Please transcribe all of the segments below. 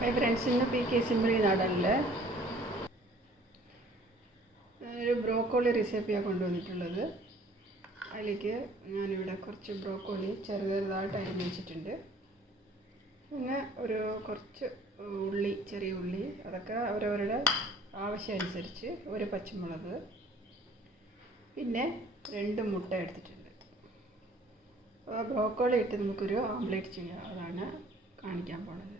My ഫ്രണ്ട്സിന് PK simply നാടനിൽ ഒരു broccoli റെസിപ്പിയാണ് കൊണ്ടുവന്നിട്ടുള്ളത്. അതിലേക്ക് ഞാനിവിടെ കുറച്ച് ബ്രോക്കോളി ചെറുതായിട്ട് അരിഞ്ഞ് വെച്ചിട്ടുണ്ട്. പിന്നെ കുറച്ച് ഉള്ളി, ചെറിയ ഉള്ളി, അതൊക്കെ അവരവരുടെ ആവശ്യമനുസരിച്ച്, ഒരു പച്ചമുളക്, പിന്നെ 2 മുട്ട എടുത്തിട്ടുണ്ട്. അപ്പോൾ ബ്രോക്കോളി ഇട്ട് നമുക്കൊരു ഓംലെറ്റ് ചെയ്യാം. അതാണ് കാണിക്കാൻ പോണത്.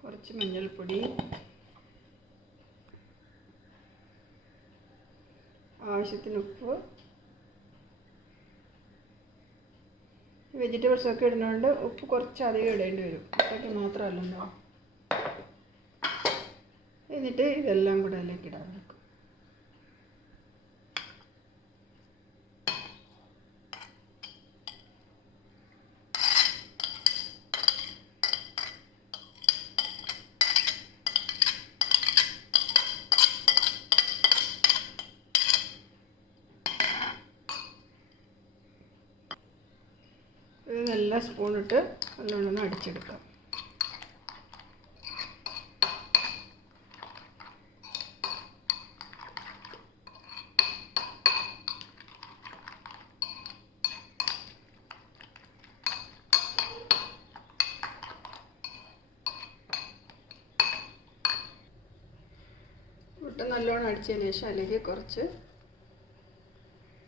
കുറച്ച് മഞ്ഞൾപ്പൊടി, ആവശ്യത്തിന് ഉപ്പ്. വെജിറ്റബിൾസൊക്കെ ഇടുന്നതുകൊണ്ട് ഉപ്പ് കുറച്ച് അധികം ഇടേണ്ടി വരും, മുട്ടയ്ക്ക് മാത്രമല്ലല്ലോ. എന്നിട്ട് ഇതെല്ലാം കൂടെ അതിലേക്ക് ഇടാൻ വെക്കും. ഇതെല്ലാം സ്പൂണിട്ട് നല്ലോണം അടിച്ചെടുക്കാം. മുട്ട നല്ലോണം അടിച്ചതിന് ശേഷം അതിലേക്ക് കുറച്ച്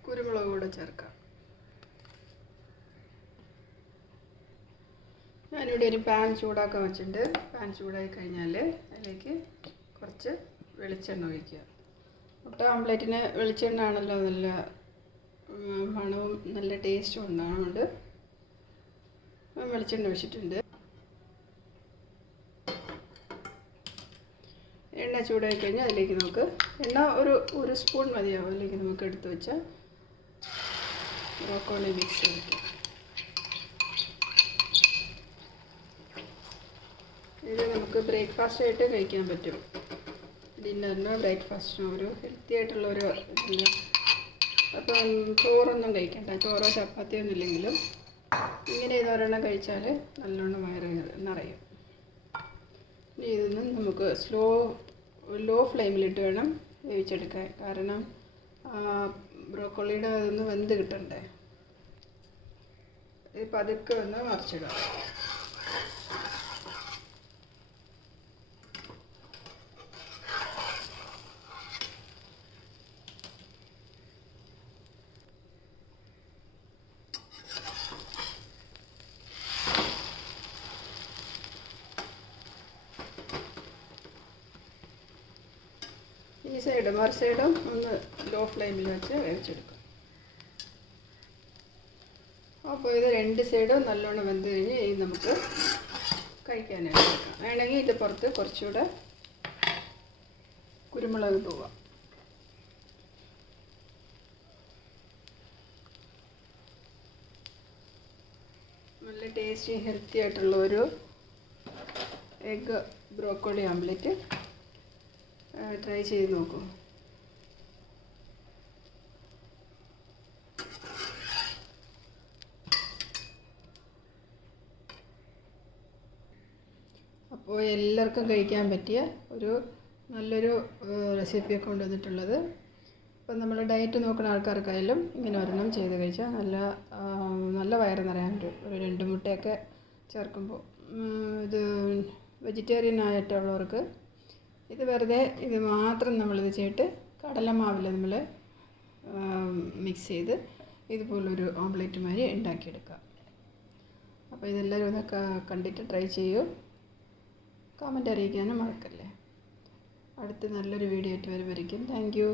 കുരുമുളക് കൂടെ ചേർക്കാം. ഞാനിവിടെ ഒരു പാൻ ചൂടാക്കാൻ വെച്ചിട്ടുണ്ട്. പാൻ ചൂടായി കഴിഞ്ഞാൽ അതിലേക്ക് കുറച്ച് വെളിച്ചെണ്ണ ഒഴിക്കുക. മുട്ട ഓംലെറ്റിന് വെളിച്ചെണ്ണ ആണല്ലോ നല്ല മണവും നല്ല ടേസ്റ്റും ഉണ്ടാകുന്നുണ്ട്. വെളിച്ചെണ്ണ ഒഴിച്ചിട്ടുണ്ട്. എണ്ണ ചൂടായി കഴിഞ്ഞാൽ അതിലേക്ക് നമുക്ക് എണ്ണ ഒരു സ്പൂൺ മതിയാവും. അതിലേക്ക് നമുക്ക് എടുത്ത് വെച്ച ബ്രോക്കോളി മിക്സ് ചെയ്തിട്ട് ഇത് നമുക്ക് ബ്രേക്ക്ഫാസ്റ്റ് ആയിട്ട് കഴിക്കാൻ പറ്റും. ഡിന്നറിനോ ബ്രേക്ക്ഫാസ്റ്റിനോ ഒരു ഹെൽത്തി ആയിട്ടുള്ളൊരു ഇല്ല. അപ്പം ചോറൊന്നും കഴിക്കണ്ട, ചോറോ ചപ്പാത്തിയോ ഒന്നും ഇല്ലെങ്കിലും ഇങ്ങനെ ഇതൊരെണ്ണം കഴിച്ചാൽ നല്ലോണം വയറ് നിറയും. ഇതൊന്നും നമുക്ക് ലോ ഫ്ലെയിമിലിട്ട് വേണം വേവിച്ചെടുക്കാൻ. കാരണം ബ്രോക്കോളിയുടെ അതൊന്ന് വെന്ത് കിട്ടണ്ടേ. ഇത് പതുക്കെ ഒന്ന് മറിച്ചിടാം. ഈ സൈഡ് മറു സൈഡും ഒന്ന് ലോ ഫ്ലെയിമിൽ വെച്ച് വേവിച്ചെടുക്കും. അപ്പോൾ ഇത് 2 സൈഡും നല്ലോണം വെന്ത് കഴിഞ്ഞ് നമുക്ക് കഴിക്കാനായിട്ട് എടുക്കാം. വേണമെങ്കിൽ ഇത് പുറത്ത് കുറച്ചുകൂടെ കുരുമുളക് തൂവാം. നല്ല ടേസ്റ്റി ഹെൽത്തി ആയിട്ടുള്ള ഒരു എഗ്ഗ് ബ്രോക്കോളി ഓംലെറ്റ് ട്രൈ ചെയ്ത് നോക്കൂ. അപ്പോൾ എല്ലാവർക്കും കഴിക്കാൻ പറ്റിയ നല്ലൊരു റെസിപ്പിയൊക്കെ കൊണ്ടുവന്നിട്ടുള്ളത്. ഇപ്പം നമ്മൾ ഡയറ്റ് നോക്കുന്ന ആൾക്കാർക്കായാലും ഇങ്ങനെ ഒരെണ്ണം ചെയ്ത് കഴിച്ചാൽ നല്ല വയറ് നിറയാൻ പറ്റും. ഒരു 2 മുട്ടയൊക്കെ ചേർക്കുമ്പോൾ. ഇത് വെജിറ്റേറിയൻ ആയിട്ടുള്ളവർക്ക് ഇത് വെറുതെ ഇത് മാത്രം നമ്മളിത് ചെയ്തിട്ട് കടലമാവിൽ നമ്മൾ മിക്സ് ചെയ്ത് ഇതുപോലൊരു ഓംലെറ്റ് മാതിരി ഉണ്ടാക്കിയെടുക്കാം. അപ്പോൾ ഇതെല്ലാവരും ഒന്ന് കണ്ടിട്ട് ട്രൈ ചെയ്യൂ. കമൻറ്റ് അറിയിക്കാനും മറക്കല്ലേ. അടുത്ത് നല്ലൊരു വീഡിയോ ആയിട്ട് വരുമായിരിക്കും. Thank you.